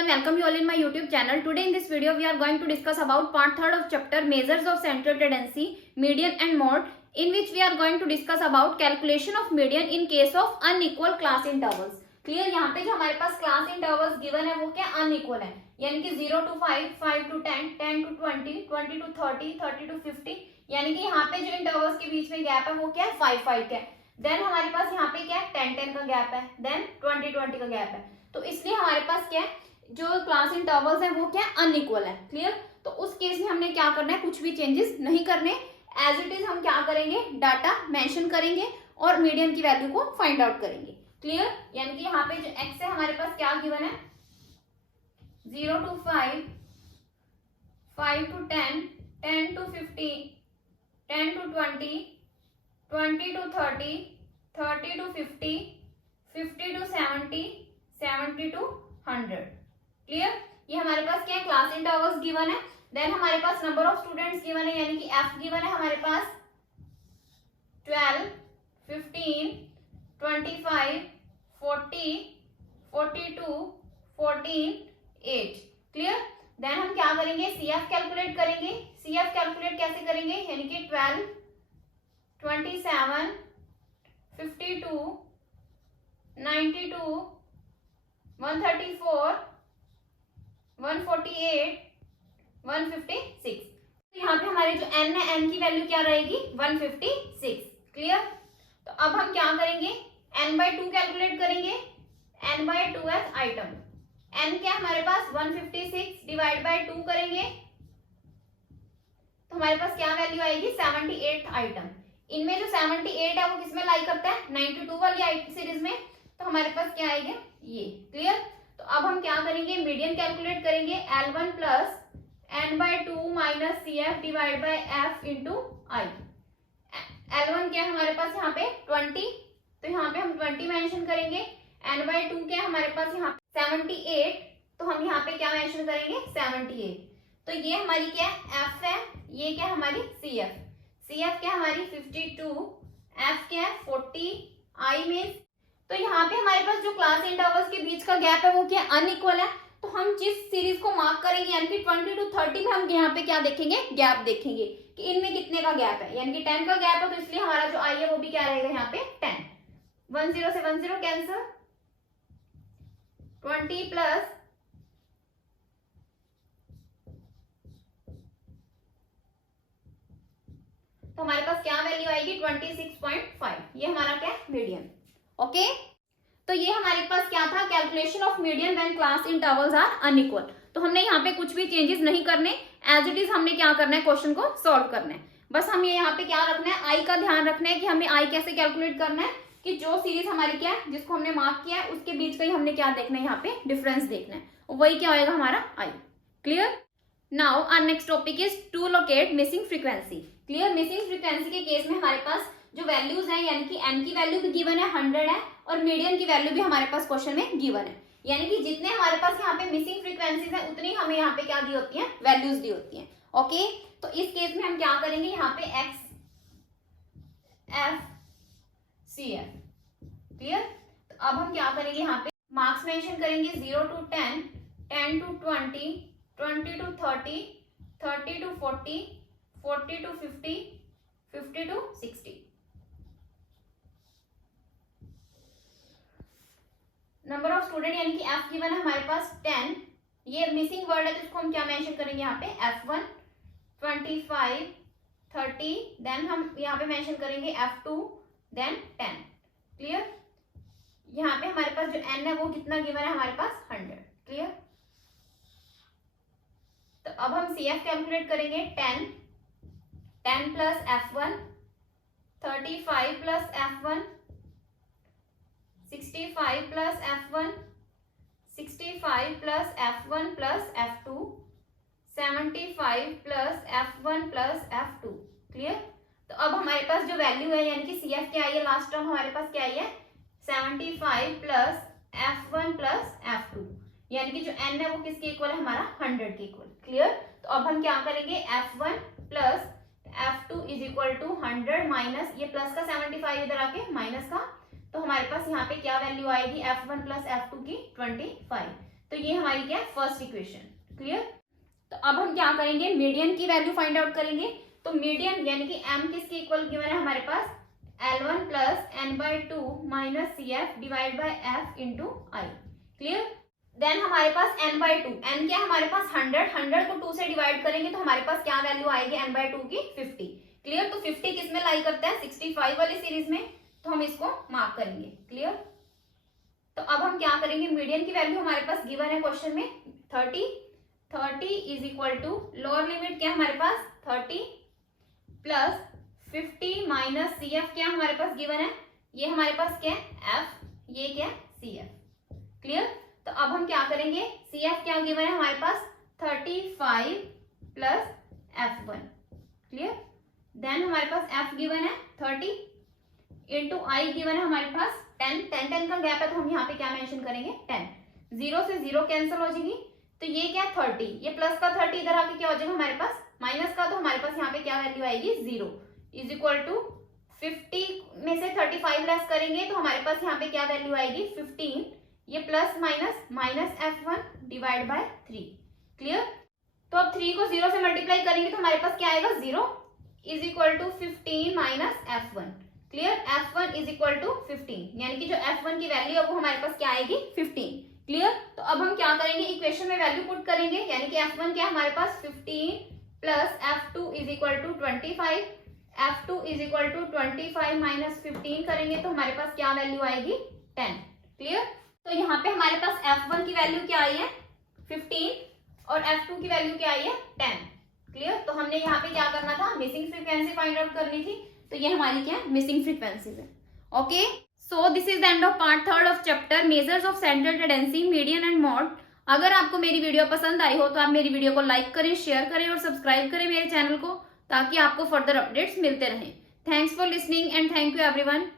everyone, welcome you all in my YouTube channel. Today in this video we are going to discuss about part 3rd of chapter measures of central tendency, median and mode, in which we are going to discuss about calculation of median in case of unequal class intervals. Clear, यहाँ पे जो हमारे पास class intervals given है वो क्या unequal है, यानी कि 0 to 5, 5 to 10, 10 to 20, 20 to 30, 30 to 50, यानी कि यहाँ पे जो इंटरवल्स के बीच में गैप है वो क्या है 5 5 का है. देन हमारे पास यहाँ पे क्या है 10 10 का गैप है, देन 20 20 का गैप है. तो इसलिए हमारे पास क्या है जो क्लास इंटरवल्स है वो क्या है अनइक्वल है. क्लियर, तो उस केस में हमने क्या करना है, कुछ भी चेंजेस नहीं करने, एज इट इज हम क्या करेंगे डाटा मेंशन करेंगे और मीडियन की वैल्यू को फाइंड आउट करेंगे. क्लियर, यानी कि यहाँ पे जो एक्स है हमारे पास क्या गिवन है 0 to 5, 5 to 10, 10 to 50, 10 to 20, 20 to 30, 30 to 50, 50 to 70, 70 to 100. Clear, ये हमारे पास क्या है क्लास इंटरवल्स गिवन है. देन हमारे पास नंबर ऑफ स्टूडेंट्स गिवन है, यानी कि एफ गिवन है हमारे पास 12, 15, 25, 40, 42, 14, 8. क्लियर, देन हम क्या करेंगे सी एफ कैलकुलेट करेंगे. सी एफ कैलकुलेट कैसे करेंगे, यानी कि 12, 27, 52, 92, 134, 148, 156. तो यहाँ पे हमारे जो n है n की वैल्यू क्या रहेगी 156. क्लियर, तो अब हम क्या करेंगे n/2 कैलकुलेट करेंगे. n/2th आइटम, n क्या हमारे पास 156 डिवाइड बाय 2 करेंगे तो हमारे पास क्या वैल्यू आएगी 78th आइटम. इनमें जो 78 है वो किसमें लाई करता है 92 वाली सीरीज में, तो हमारे पास क्या आएगा ये. क्लियर, तो अब हम क्या करेंगे मीडियन कैलकुलेट करेंगे L1 plus n/2 minus C F divide by F into I. L1 क्या है हमारे पास यहाँ पे 20, तो यहाँ पे हम 20 मेंशन करेंगे. n/2 क्या है हमारे पास यहाँ 78, तो हम यहाँ पे क्या मेंशन करेंगे 78. तो ये हमारी क्या है f है, ये क्या हमारी CF. CF क्या हमारी 52, f क्या है 40, I मीन्स. तो यहाँ पे हमारे पास जो क्लास इंटरवल्स के बीच का गैप है वो क्या अनइक्वल है. तो हम जिस सीरीज को मार्क करेंगे यानी कि 20 to 30 में हम यहाँ पे क्या देखेंगे गैप देखेंगे कि इनमें कितने का गैप है, यानी कि 10 का गैप है, तो इसलिए हमारा जो आई है वो भी क्या रहेगा यहाँ पे 10. 10 से 10 कैंसिल, 20 प्लस तो हमारे पास क्या वैल्यू आएगी 26.5. ये हमारा क्या मीडियन. ओके, तो ये हमारे पास क्या था calculation of median when class intervals are unequal. तो हमने यहाँ पे कुछ भी चेंजेस नहीं करने, एज इट इज हमने क्या करना है क्वेश्चन को सॉल्व करना है. बस हमें यहाँ पे क्या रखना है आई का ध्यान रखना है कि हमें आई कैसे कैलकुलेट करना है कि जो सीरीज हमारी क्या है जिसको हमने मार्क किया है उसके बीच का ही हमने क्या देखना है यहाँ पे डिफरेंस देखना है, वही क्या होगा हमारा I. Clear, now our next topic is to locate missing frequency. Clear, missing frequency के केस में हमारे पास जो वैल्यूज हैं यानी कि n की वैल्यू भी गिवन है 100 है और मीडियन की वैल्यू भी हमारे पास क्वेश्चन में गिवन है, यानी कि जितने हमारे पास यहाँ पे मिसिंग फ्रीक्वेंसीज हैं उतनी हमें यहाँ पे क्या दी होती हैं वैल्यूज दी होती हैं. ओके, तो इस केस में हम क्या करेंगे यहाँ पे x f c f. Clear, तो अब हम क्या करेंगे यहाँ पे मार्क्स मेंशन करेंगे 0 to 10, 10 to 20, 20 to 30, 30 to 40, 40 to 50, 50 to 60. Number of student यानी कि f गिवन है हमारे पास 10. ये मिसिंग वर्ड है तो इसको हम क्या मेंशन करेंगे यहाँ पे f1, 25, 30, देन हम यहाँ पे मेंशन करेंगे f2, देन 10. क्लियर, यहाँ पे हमारे पास जो n है वो कितना गिवन है हमारे पास 100. क्लियर, तो अब हम CF कैलकुलेट करेंगे 10, 10 plus f1, 35 plus f1, 65 plus f1, 65 plus f1 plus f2, 75 plus f1 plus f2. Clear, तो अब हमारे पास जो वैल्यू है यानी कि CF क्या आई है लास्ट टर्म हमारे पास क्या आई है 75 प्लस f1 प्लस f2, यानी कि जो n है वो किसके इक्वल है हमारा 100 के इक्वल. क्लियर, तो अब हम क्या करेंगे f1 plus f2 is equal to 100 minus ये प्लस का 75 इधर आके माइनस का, तो हमारे पास यहाँ पे क्या वैल्यू आएगी f1 प्लस f2 की 25. तो ये हमारी क्या है, फर्स्ट इक्वेशन। क्लियर। तो अब हम क्या करेंगे, मीडियन की वैल्यू फाइंड आउट करेंगे। तो मीडियन यानी कि m किसके इक्वल गिवन है हमारे पास, L1 plus n/2 minus CF divide by F into I. Clear. Then हमारे पास n/2, n क्या हमारे पास 100 को 2 से डिवाइड करेंगे तो हमारे पास क्या वैल्यू आएगी n/2 की, 50। क्लियर। तो 50 किस में लाई करता है, 65 वाली सीरीज में, तो हम इसको मार्क करेंगे। क्लियर। तो अब हम क्या करेंगे, मीडियन की वैल्यू हमारे पास गिवन है क्वेश्चन में 30 is equal to lower limit क्या हमारे पास 30 प्लस 50 माइनस CF क्या हमारे पास गिवन है, ये हमारे पास क्या है F, ये क्या है CF। क्लियर। तो अब हम क्या करेंगे, CF क्या गिवन है हमारे पास 35 प्लस F1। क्लियर। देन हमारे पास F गिवन है 30 इंटू आई गिवन है हमारे पास 10 का गैप है तो हम यहाँ पे क्या मेंशन करेंगे 10। 0 से 0 कैंसिल हो जाएगी, तो ये क्या 30, ये प्लस का 30 इधर आके क्या हो जाएगा हमारे पास माइनस का, तो हमारे पास यहाँ पे क्या वैल्यू आएगी 0 इज इक्वल टू 50 में से 35 लेस करेंगे तो हमारे पास यहाँ पे क्या वैल्यू आएगी 15, ये plus minus F1 divide by 3। Clear. तो अब 3 को 0 से मल्टीप्लाई करेंगे तो हमारे पास क्या आएगा 0 is equal to 15 minus F1। Clear. F1 is equal to 15, यानी कि जो F1 की वैल्यू है वो हमारे पास क्या आएगी 15। क्लियर। तो अब हम क्या करेंगे, इक्वेशन में वैल्यू पुट करेंगे, यानी कि F1 क्या हमारे पास 15 plus F2 is equal to 25, F2 is equal to 25 minus 15 करेंगे तो हमारे पास क्या वैल्यू आएगी 10। क्लियर। तो यहाँ पे हमारे पास F1 की वैल्यू क्या आई है 15 और F2 की वैल्यू क्या आई है 10। क्लियर। तो हमने यहाँ पे क्या करना था, मिसिंग फ्रीक्वेंसी फाइंड आउट करनी थी, तो ये हमारी क्या है मिसिंग फ्रीक्वेंसीज है। Okay, so this is the end of part 3 of chapter measures of central tendency, median and mod. अगर आपको मेरी वीडियो पसंद आई हो तो आप मेरी वीडियो को लाइक करें, शेयर करें और सब्सक्राइब करें मेरे चैनल को, ताकि आपको फर्दर अपडेट्स मिलते रहें। Thanks for listening and thank you everyone.